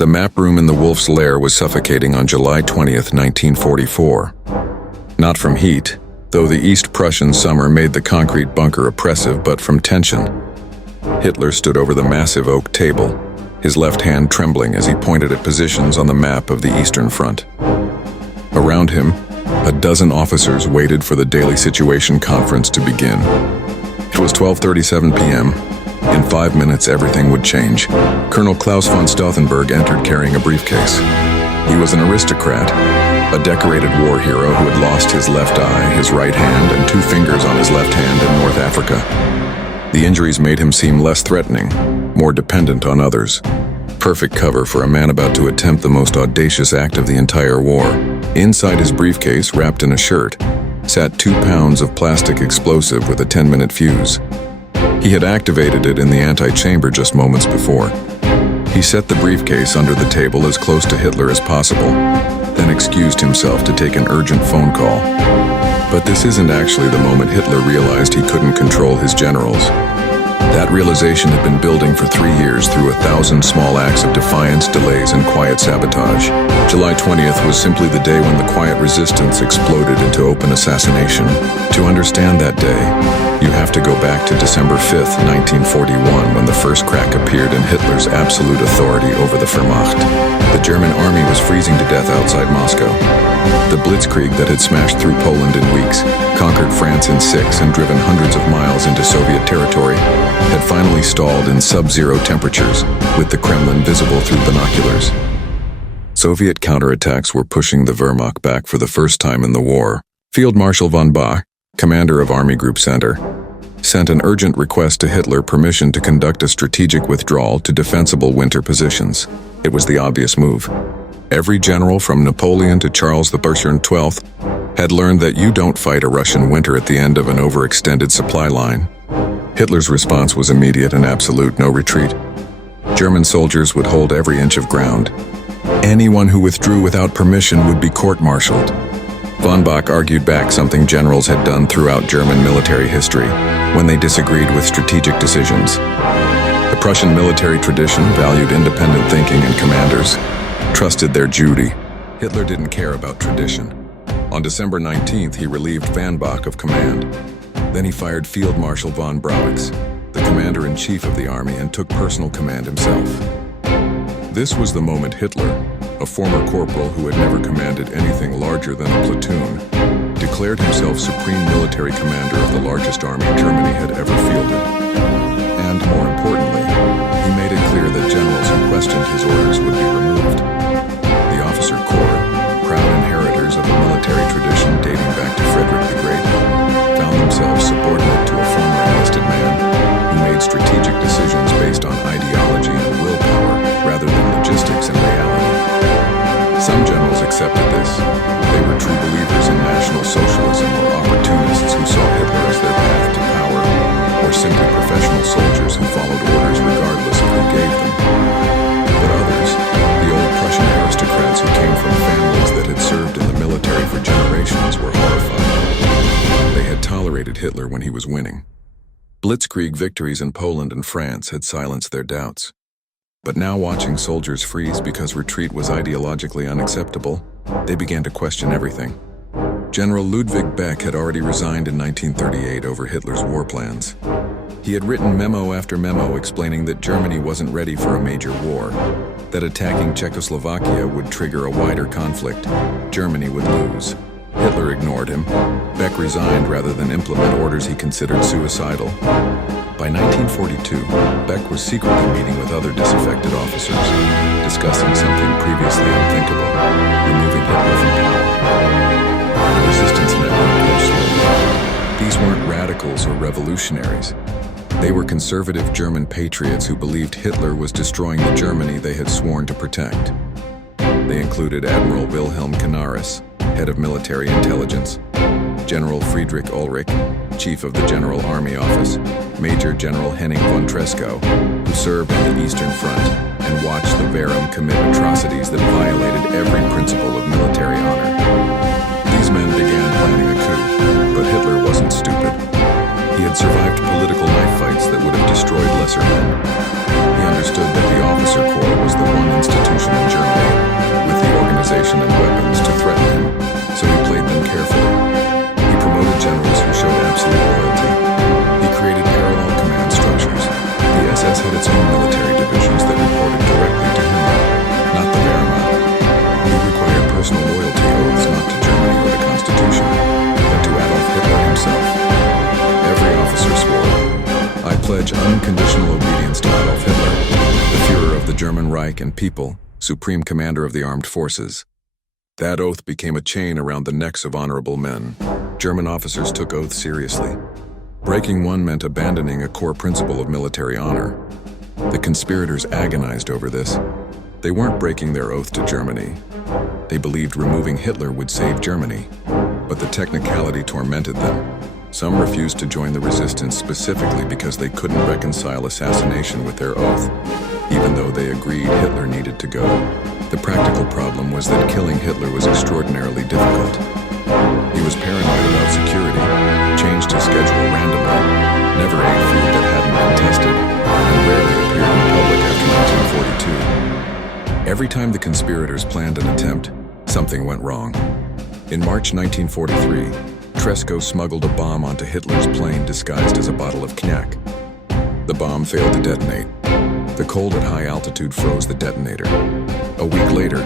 The map room in the Wolf's Lair was suffocating on July 20th, 1944. Not from heat, though the East Prussian summer made the concrete bunker oppressive, but from tension. Hitler stood over the massive oak table, his left hand trembling as he pointed at positions on the map of the Eastern Front. Around him, a dozen officers waited for the daily situation conference to begin. It was 12:37 p.m. In 5 minutes, everything would change. Colonel Claus von Stauffenberg entered carrying a briefcase. He was an aristocrat, a decorated war hero who had lost his left eye, his right hand, and 2 fingers on his left hand in North Africa. The injuries made him seem less threatening, more dependent on others. Perfect cover for a man about to attempt the most audacious act of the entire war. Inside his briefcase, wrapped in a shirt, sat 2 pounds of plastic explosive with a 10-minute fuse. He had activated it in the antechamber just moments before. He set the briefcase under the table as close to Hitler as possible, then excused himself to take an urgent phone call. But this isn't actually the moment Hitler realized he couldn't control his generals. That realization had been building for 3 years through 1,000 small acts of defiance, delays, and quiet sabotage. July 20th was simply the day when the quiet resistance exploded into open assassination. To understand that day, you have to go back to December 5th, 1941, when the first crack appeared in Hitler's absolute authority over the Wehrmacht. The German army was freezing to death outside Moscow. The blitzkrieg that had smashed through Poland in weeks, conquered France in 6, and driven hundreds of miles into Soviet territory, had finally stalled in sub-zero temperatures, with the Kremlin visible through binoculars. Soviet counterattacks were pushing the Wehrmacht back for the first time in the war. Field Marshal von Bach, commander of Army Group Center, sent an urgent request to Hitler permission to conduct a strategic withdrawal to defensible winter positions. It was the obvious move. Every general from Napoleon to Charles the Bertrand XII had learned that you don't fight a Russian winter at the end of an overextended supply line. Hitler's response was immediate and absolute: no retreat. German soldiers would hold every inch of ground. Anyone who withdrew without permission would be court-martialed. Von Bach argued back something generals had done throughout German military history when they disagreed with strategic decisions. The Prussian military tradition valued independent thinking, and commanders trusted their duty. Hitler didn't care about tradition. On December 19th, he relieved von Bach of command. Then he fired Field Marshal von Brauchitsch, the commander-in-chief of the army, and took personal command himself. This was the moment Hitler, a former corporal who had never commanded anything larger than a platoon, declared himself supreme military commander of the largest army Germany had ever fielded. And more importantly, he made it clear that generals who questioned his orders would be removed. The officer corps, proud inheritors of a military tradition dating back to Frederick the Great, found themselves subordinate to a former enlisted man who made strategic decisions based on ideology and willpower rather than logistics and reality. Some generals accepted this. They were true believers in National Socialism, or opportunists who saw Hitler as their path to power, or simply professional soldiers who followed orders regardless of who gave them. But others, the old Prussian aristocrats who came from families that had served in the military for generations, were horrified. They had tolerated Hitler when he was winning. Blitzkrieg victories in Poland and France had silenced their doubts. But now, watching soldiers freeze because retreat was ideologically unacceptable, they began to question everything. General Ludwig Beck had already resigned in 1938 over Hitler's war plans. He had written memo after memo explaining that Germany wasn't ready for a major war, that attacking Czechoslovakia would trigger a wider conflict. Germany would lose. Hitler ignored him. Beck resigned rather than implement orders he considered suicidal. By 1942, Beck was secretly meeting with other disaffected officers, discussing something previously unthinkable: removing Hitler from power. The resistance network grew slowly. These weren't radicals or revolutionaries. They were conservative German patriots who believed Hitler was destroying the Germany they had sworn to protect. They included Admiral Wilhelm Canaris, head of military intelligence; General Friedrich Ulrich, chief of the General Army Office; Major General Henning von Treschow, who served on the Eastern Front and watched the Wehrmacht commit atrocities that violated every principle of military honor. These men began planning a coup, but Hitler wasn't stupid. He had survived political knife fights that would have destroyed lesser men. He understood that the officer corps was the one institution German Reich and people, Supreme Commander of the Armed Forces. That oath became a chain around the necks of honorable men. German officers took oaths seriously. Breaking one meant abandoning a core principle of military honor. The conspirators agonized over this. They weren't breaking their oath to Germany. They believed removing Hitler would save Germany, but the technicality tormented them. Some refused to join the resistance specifically because they couldn't reconcile assassination with their oath, even though they agreed Hitler needed to go. The practical problem was that killing Hitler was extraordinarily difficult. He was paranoid about security, changed his schedule randomly, never ate food that hadn't been tested, and rarely appeared in public after 1942. Every time the conspirators planned an attempt, something went wrong. In March 1943, Tresco smuggled a bomb onto Hitler's plane disguised as a bottle of cognac. The bomb failed to detonate. The cold at high altitude froze the detonator. A week later,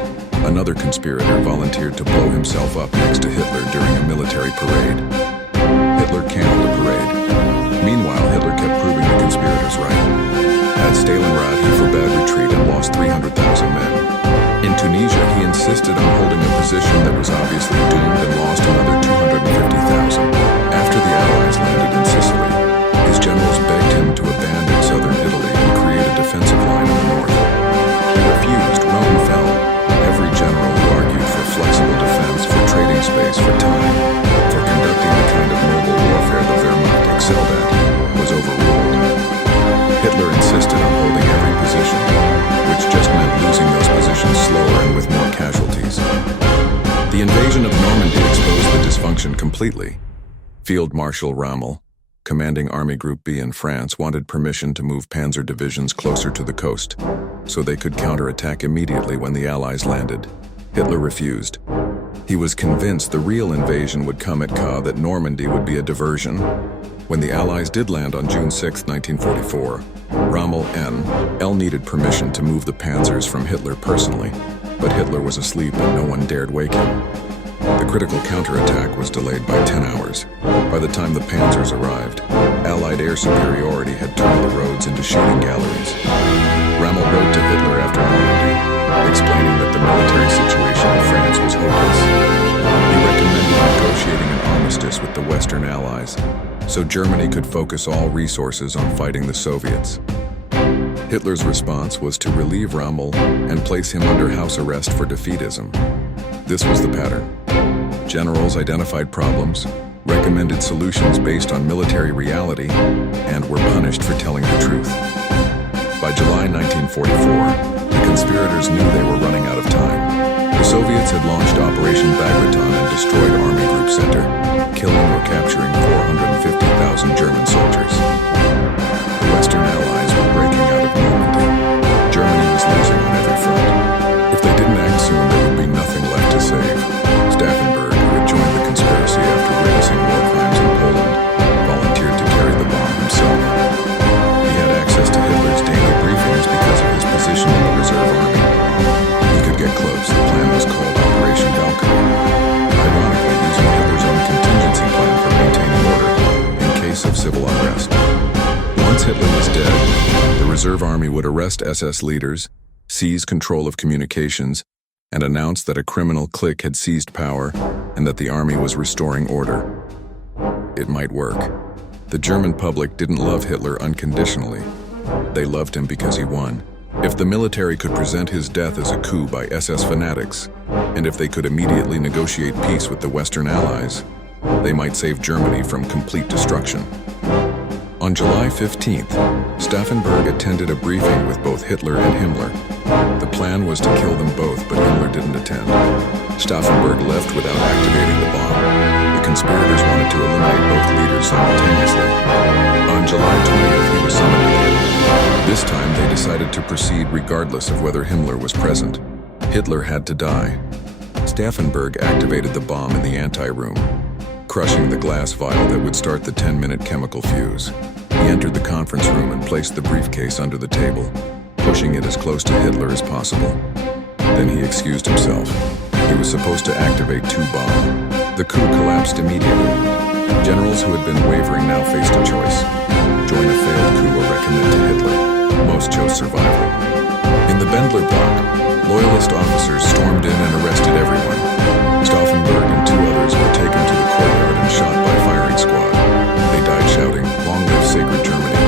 another conspirator volunteered to blow himself up next to Hitler during a military parade. Hitler canceled the parade. Meanwhile, Hitler kept proving the conspirators right. At Stalingrad, he forbade retreat and lost 300,000 men. In Tunisia, he insisted on holding a position that was obviously doomed and lost another 250,000. After the Allies landed in Sicily, his generals begged him to abandon southern Italy and create a defensive line in the north. He refused. Rome fell. Every general who argued for flexible defense, for trading space, for time, for conducting the kind of mobile warfare the Wehrmacht excelled at, was overruled. Hitler insisted on holding every position, which just meant losing those positions slower and with more casualties. The invasion of Normandy exposed the dysfunction completely. Field Marshal Rommel, commanding Army Group B in France, wanted permission to move panzer divisions closer to the coast, so they could counterattack immediately when the Allies landed. Hitler refused. He was convinced the real invasion would come at Caen, that Normandy would be a diversion. When the Allies did land on June 6, 1944, Rommel N.L. needed permission to move the panzers from Hitler personally, but Hitler was asleep and no one dared wake him. The critical counterattack was delayed by 10 hours. By the time the panzers arrived, Allied air superiority had turned the roads into shooting galleries. Rommel wrote to Hitler after Normandy, explaining that the military situation in France was hopeless. He recommended negotiating an armistice with the Western Allies, so Germany could focus all resources on fighting the Soviets. Hitler's response was to relieve Rommel and place him under house arrest for defeatism. This was the pattern. Generals identified problems, recommended solutions based on military reality, and were punished for telling the truth. By July 1944, the conspirators knew they were running out of time. The Soviets had launched Operation Valkyrie and destroyed Army Group Center, killing or capturing 450,000 German soldiers. The Western Allies were breaking out of Normandy. Germany was losing on every front. If they didn't act soon, there would be nothing left to save. Stauffenberg, who had joined the conspiracy after witnessing war crimes in Poland, volunteered to carry the bomb himself. He had access to Hitler's daily briefings because of his position in the reserve army. He could get close. The plan was called Operation Valkyrie, ironically using Hitler's own contingency plan for maintaining order in case of civil unrest. Once Hitler was dead, the reserve army would arrest SS leaders, seize control of communications, and announce that a criminal clique had seized power and that the army was restoring order. It might work. The German public didn't love Hitler unconditionally. They loved him because he won. If the military could present his death as a coup by SS fanatics, and if they could immediately negotiate peace with the Western Allies, they might save Germany from complete destruction. On July 15th, Stauffenberg attended a briefing with both Hitler and Himmler. The plan was to kill them both, but Himmler didn't attend. Stauffenberg left without activating the bomb. The conspirators wanted to eliminate both leaders simultaneously. On July 20th, he was summoned again. This time, they decided to proceed regardless of whether Himmler was present. Hitler had to die. Stauffenberg activated the bomb in the anti-room, crushing the glass vial that would start the 10-minute chemical fuse. He entered the conference room and placed the briefcase under the table, pushing it as close to Hitler as possible. Then he excused himself. He was supposed to activate two bombs. The coup collapsed immediately. Generals who had been wavering now faced a choice: join a failed coup or recommend to Hitler. Most chose survival. In the Bendler block, loyalist officers stormed in and arrested everyone. Stauffenberg and 2 others were taken to the courtyard and shot by firing squad. They died shouting, "Long live sacred Germany."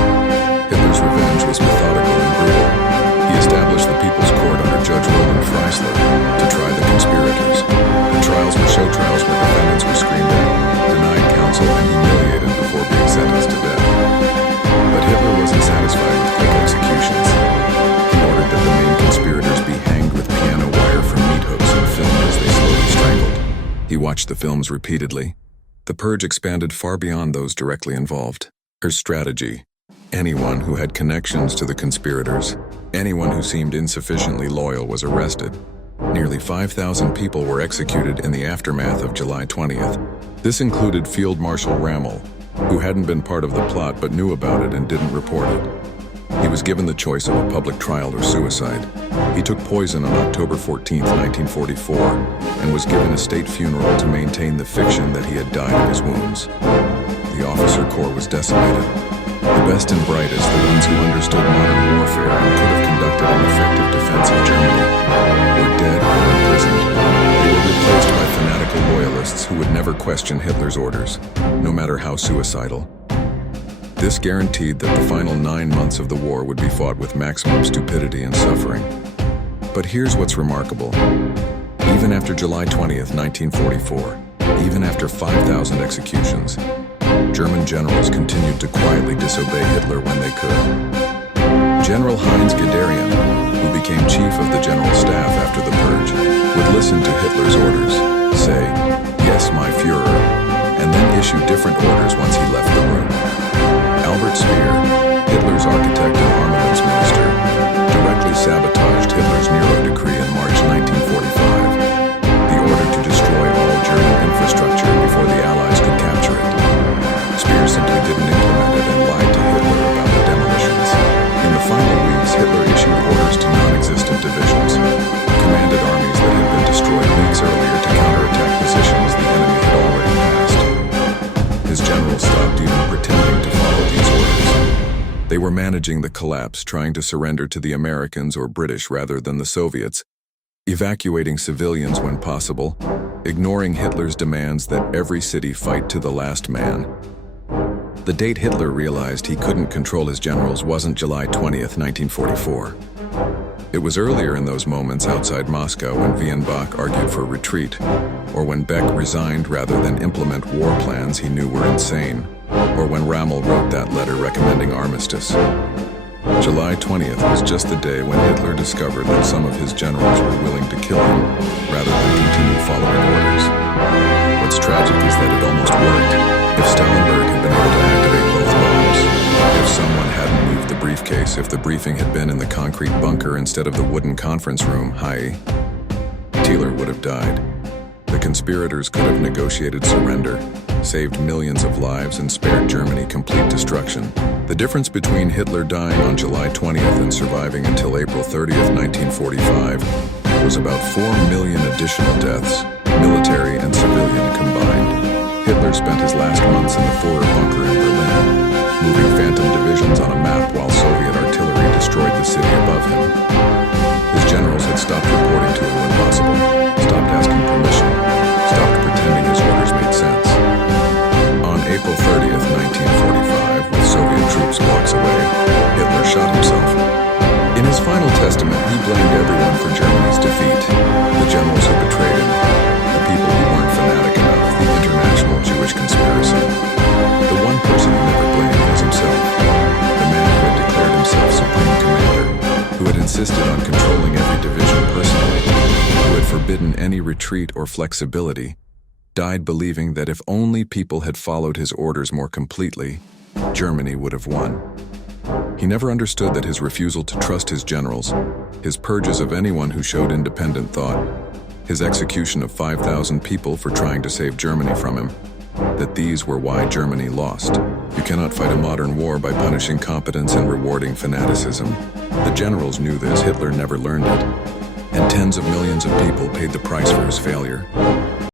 Hitler's revenge was methodical and brutal. He established the People's Court under Judge Roland Freisler to try the conspirators. The trials were show trials where defendants were screamed at, denied counsel, and humiliated before being sentenced to death. But Hitler wasn't satisfied with quick executions. He ordered that the main conspirators be hanged with piano wire from meat hooks and filmed as they slowly strangled. He watched the films repeatedly. The purge expanded far beyond those directly involved. Her strategy: anyone who had connections to the conspirators, anyone who seemed insufficiently loyal was arrested. Nearly 5,000 people were executed in the aftermath of July 20th. This included Field Marshal Rommel, who hadn't been part of the plot but knew about it and didn't report it. He was given the choice of a public trial or suicide. He took poison on October 14, 1944, and was given a state funeral to maintain the fiction that he had died of his wounds. The officer corps was decimated. The best and brightest, the ones who understood modern warfare and could have conducted an effective defense of Germany, were dead or imprisoned. They were replaced by fanatical loyalists who would never question Hitler's orders, no matter how suicidal. This guaranteed that the final 9 months of the war would be fought with maximum stupidity and suffering. But here's what's remarkable. Even after July 20th, 1944, even after 5,000 executions, German generals continued to quietly disobey Hitler when they could. General Heinz Guderian, who became chief of the general staff after the purge, would listen to Hitler's orders, say, "Yes, my Führer," and then issue different orders once he left the room. Albert Speer, Hitler's architect and armaments minister, directly sabotaged Hitler's Nero decree in March 1945, the order to destroy all German infrastructure before the Allies could capture it. Speer simply didn't implement it and lied to Hitler about the demolitions. In the final weeks, Hitler issued orders to non-existent divisions, commanded armies that had been destroyed weeks earlier to counterattack positions the enemy had already passed. His generals stopped even pretending to follow these orders. They were managing the collapse, trying to surrender to the Americans or British rather than the Soviets, evacuating civilians when possible, ignoring Hitler's demands that every city fight to the last man. The date Hitler realized he couldn't control his generals wasn't July 20th, 1944. It was earlier in those moments outside Moscow when Wienbach argued for retreat, or when Beck resigned rather than implement war plans he knew were insane, or when Rommel wrote that letter recommending armistice. July 20th was just the day when Hitler discovered that some of his generals were willing to kill him rather than continue following orders. What's tragic is that it almost worked. If Stauffenberg had been able to activate both bombs, if someone hadn't moved the briefcase, if the briefing had been in the concrete bunker instead of the wooden conference room, Hitler would have died. The conspirators could have negotiated surrender, saved millions of lives, and spared Germany complete destruction. The difference between Hitler dying on July 20th and surviving until April 30th, 1945, was about 4 million additional deaths, military and civilian combined. Hitler spent his last months in the Führer bunker in Berlin, moving phantom divisions on a map while Soviet artillery destroyed the city above him. His generals had stopped reporting to him when possible, stopped asking permission, stopped pretending his orders made sense. On April 30th, 1945, with Soviet troops blocks away, Hitler shot himself. In his final testament, he blamed everyone for Germany's defeat, the generals who betrayed him, the people who weren't fanatic enough, the international Jewish conspiracy. The one person he never blamed was himself, the man who had declared himself supreme commander, who had insisted on controlling every division personally, who had forbidden any retreat or flexibility, died believing that if only people had followed his orders more completely, Germany would have won. He never understood that his refusal to trust his generals, his purges of anyone who showed independent thought, his execution of 5,000 people for trying to save Germany from him, that these were why Germany lost. You cannot fight a modern war by punishing competence and rewarding fanaticism. The generals knew this, Hitler never learned it, and tens of millions of people paid the price for his failure.